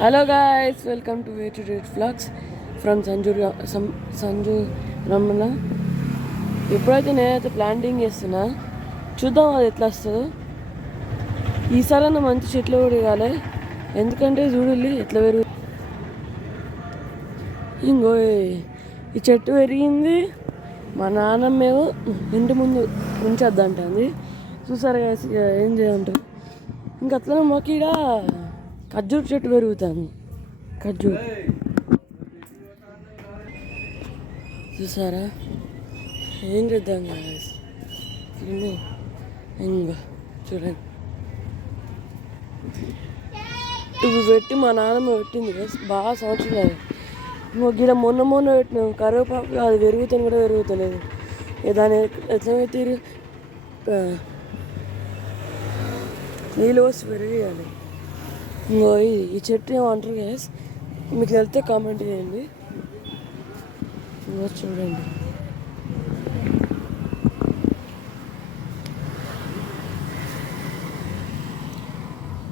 Hello guys, welcome to way to date vlogs from Sanju Ramana. ఎప్పుడైతే నేనైతే planting చేస్తున్నా, చూద్దాం అది ఎట్లా వస్తుందో. ఈసారన్నా మంచి చెట్లు కూడా ఇవ్వాలి, ఎందుకంటే చూడాలి ఎట్లా పెరుగు. ఇంకో ఈ చెట్టు పెరిగింది, మా నాన్నమ్మేమో ఇంటి ముందు ఉంచొద్దంటుంది. చూసారు గాయ్స్, ఇక ఏం చేయమంటారు. ఇంకా అట్లనే మాకు ఇక్కడ ఖర్జూర్ చెట్టు పెరుగుతాను. ఖర్జూర్ చూసారా, ఏం చేద్దాం కదా. ఇంకా చూడండి, ఇవి పెట్టి మా నాన్నమ్మ పెట్టింది కదా, బాగా సంవత్సరం అది. గిడ మొన్న పెట్టినాం కరివేపాకు, అది పెరుగుతాను కూడా పెరుగుతలేదు. దాని ఎట్లా తీరు నీళ్ళు పోసి పెరిగేయాలి. ఇంకో ఈ చెట్టు ఏమంటారు గ్యాస్, మీకు వెళ్తే కామెంట్ చేయండి. ఇంకో చూడండి,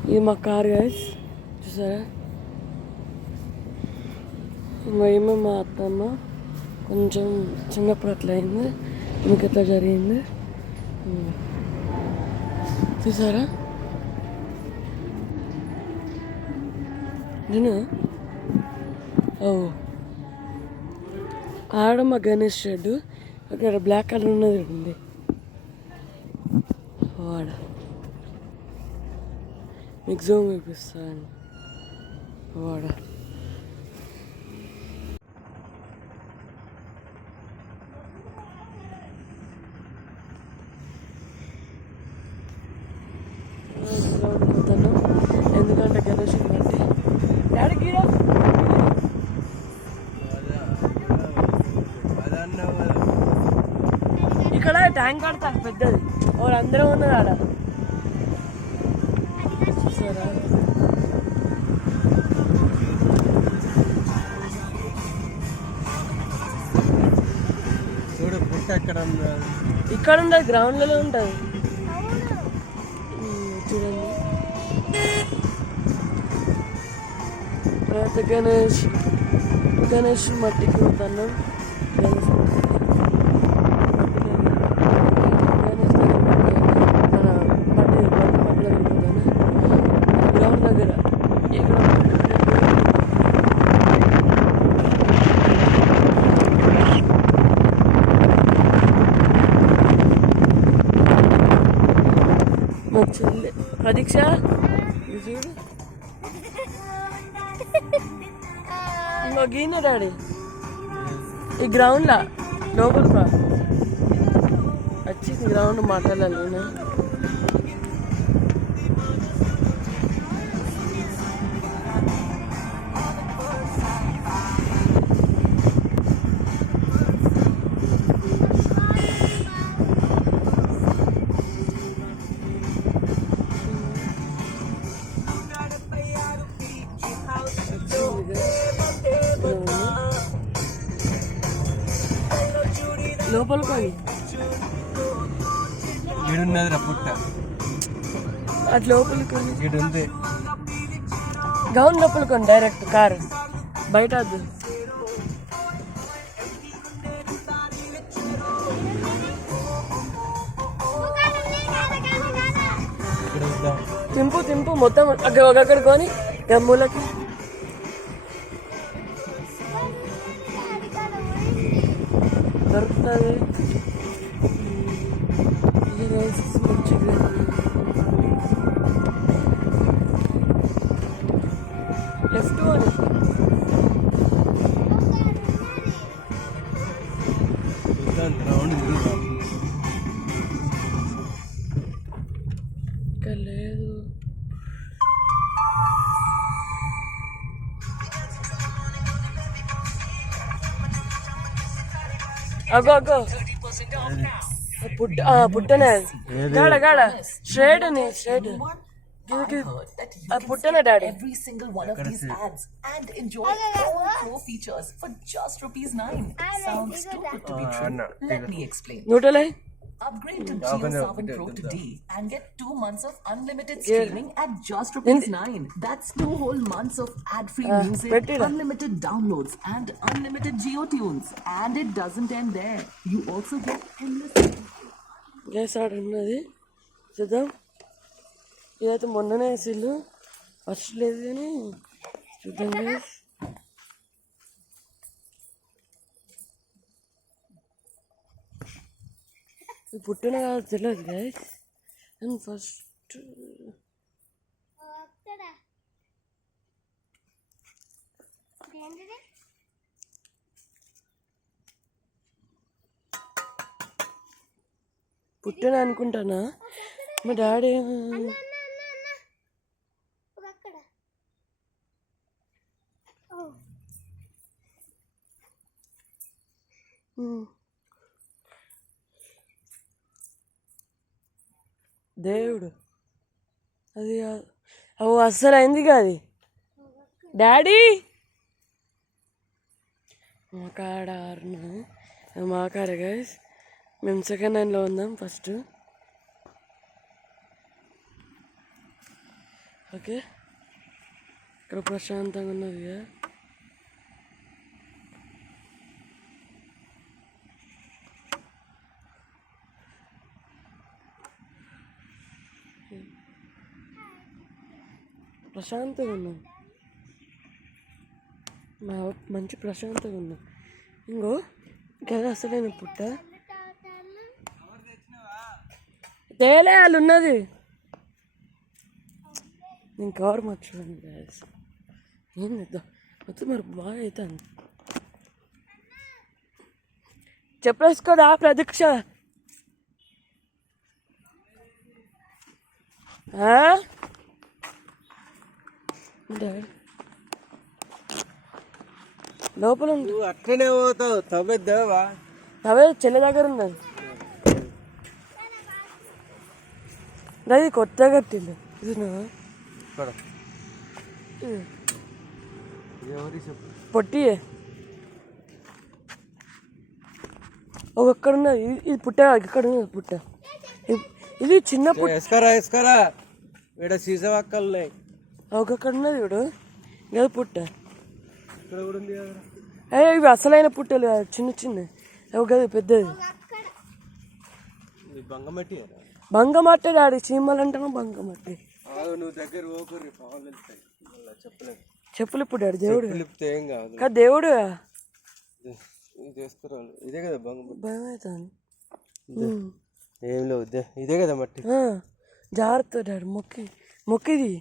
ఇది మా కార్ గ్యాస్, చూసారా. ఇంకో ఏమో మా అత్తమ్మ కొంచెం చిన్నప్పుడు అట్లా అయింది, మీకు ఎట్లా జరిగింది చూసారా. నేను ఆడ మా గణేష్ షెడ్, అక్కడ బ్లాక్ కలర్ ఉన్నది ఉంది వాడ. మీకు జూమ్ చూపిస్తాను వాడ. ఎందుకంటే గణేష్ బట్టి డాడీకి ఇక్కడ ట్యాంక్ కడతారు పెద్దది, వాళ్ళందరూ ఉన్నారు ఆడ. చూసారా, చూడు పుట్ట ఇక్కడ ఉండదు, గ్రౌండ్లలో ఉంటుంది. చూడండి, తర్వాత గణేష్ మట్టికి పోతాను. గ్రౌండ్ దగ్గర ఇక్కడ మా చెల్లి ప్రదీక్ష చూడు. ఇంకో గీన డాడీ ఈ గ్రౌండ్లో లోపల వచ్చి గ్రౌండ్ మాట్లాడాలి. లోపల కొని ఇడున్నది పుట్ట, అటు లోపల కొని ఇడుంది గౌన్ లోపల కొని డైరెక్ట్ కారు బయట వద్దు. తింపు మొత్తం అక్కడ కొని గమ్ములకి. దొరుకుతుంది లెఫ్ట్ అని ఇక్కడ లేదు. అగో పుట్టనే గాడ స్ట్రైట్ అని స్ట్రైట్ పుట్టనే daddy. Every single one of these ads and enjoy all pro features for just ₹9. Sounds too good to be true. Let me explain. నూటలే Upgrade to JioSaavn Pro today and get 2 months of unlimited streaming at just ₹9. That's 2 whole months of ad-free music, unlimited downloads, and unlimited Jio tunes. And it doesn't end there. You also get endless. Gas order ఉన్నది చూద్దాం. ఇదైతే మొన్ననే వేసిల్లు, first లేదు కానీ చూద్దాం gas. పుట్టిన కాదు తెలియదు గ్యాస్. అండ్ ఫస్ట్ పుట్టిన అనుకుంటానా. మా డాడీ దేవుడు అది కాదు. అవు అస్సలు అయింది కాదు డాడీ. మా కాడ మా కాడ గైస్. మేము సెకండ్ హ్యాండ్లో ఉందాం ఫస్ట్. ఓకే, ఇక్కడ ప్రశాంతంగా ఉన్నది కదా. ప్రశాంతంగా ఉన్నాం, మంచి ప్రశాంతంగా ఉన్నాం. ఇంకో కదా అసలైన పుట్ట తేలే వాళ్ళు ఉన్నది. నేను కవర్ మర్చిపోయాను గ్యాస్. ఏం చేద్దాం మొత్తం మరి బాగా అవుతాను. చెప్పేసుకోదా ప్రదీక్ష. లోపల అట్లనే పోతావు. తవ్వేద్దావా? తవ్వే చెల్లె దగ్గర ఉన్నది. అది కొత్తగా కట్టింది. పొట్టి ఒక్కడ ఉన్నది. ఇది పుట్ట ఇక్కడ ఉన్నది పుట్ట. ఇది చిన్న పుట్ట. సీసవక్కల్ని ఒక్కడ ఉన్నది ఇప్పుడు కదా పుట్ట. ఇవి అసలైన పుట్టలు కాదు, చిన్న చిన్న కదా పెద్దది. బంగమట్ట డాడీ. చీమలు అంటాను బంగమట్టి. చెప్పులు ఇప్పుడు డాడీ. దేవుడు కాదు, దేవుడు ఇదే కదా భయం అవుతాను. ఏం లేవు, ఇదే కదా మట్టి. జాగ్రత్త డాడీ. మొక్కిది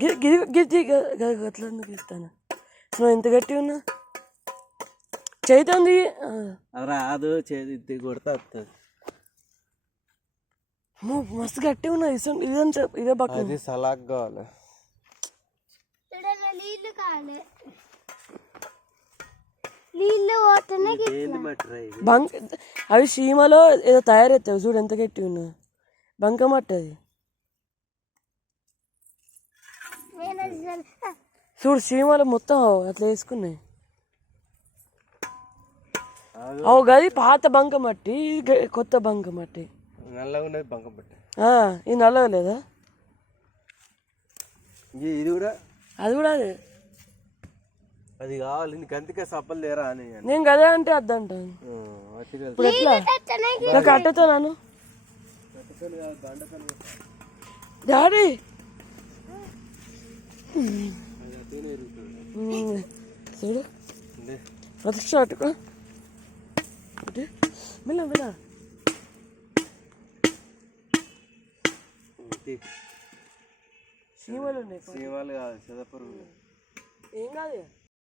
గిరి అట్లా ఇస్తాను. నువ్వు ఎంత గట్టి ఉన్నా చైతుంది రాదు. చేతి కొడతా వస్తుంది. మస్తు గట్టి ఉన్నది. ఇదంతా ఇదే బాగా. అది సలాగ్ కావాలి. అవి సీమలో ఏదో తయారవుతావు చూడు, ఎంత గట్టి ఉన్నా. బంకమట్ట అది చూడు. సీమలో మొత్తం అట్లా వేసుకున్నాయి. అవు గది పాత బంకమట్టి, ఇది కొత్త బంకమట్టి. నల్లగా ఉన్నది బంకమట్టి. ఇది నల్లగా లేదా? ఇది కూడా అది కూడా అదే. అది కావాలి నీకు, అందుకే సప్పలు లేరా అని. నేను కదా అంటే అద్దంటాను. ఇప్పుడు ఎట్లా నాకు అట్టతో నాను డాడీ. చూడు ప్రతిష్ట అట్టుకో మెల్ల మెల్ల. సీమలు ఉన్నాయి. సీమలు కాదు, చెదపురుగు. ఏం కాదు.